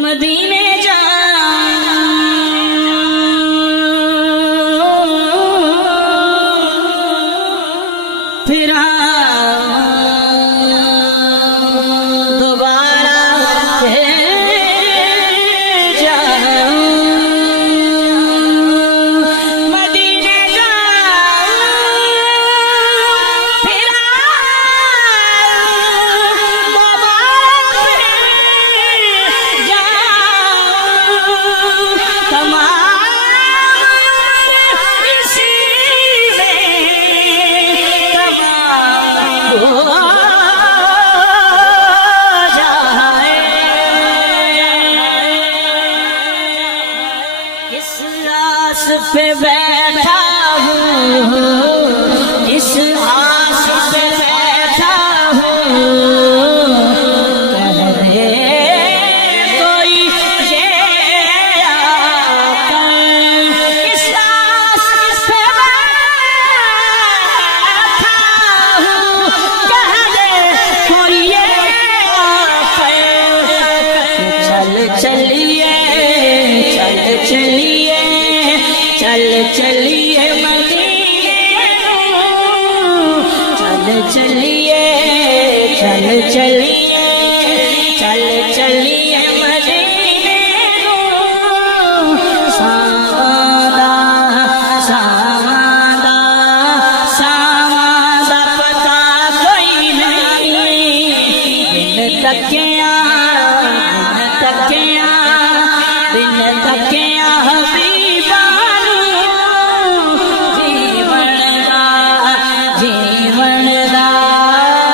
مدینے پھر دوبارہ جاؤں مدینے جاؤں پھر دوبارہ جاؤں پہ بیٹھا ہوں اس آس پہ بیٹھا ہوں کہے کوئی یہ آقا اس آس پہ بیٹھا ہوں کہے کوئی یہ آقا چل چلیے چل چلیے چل چلیے مدینے چل چلیے چل چلیے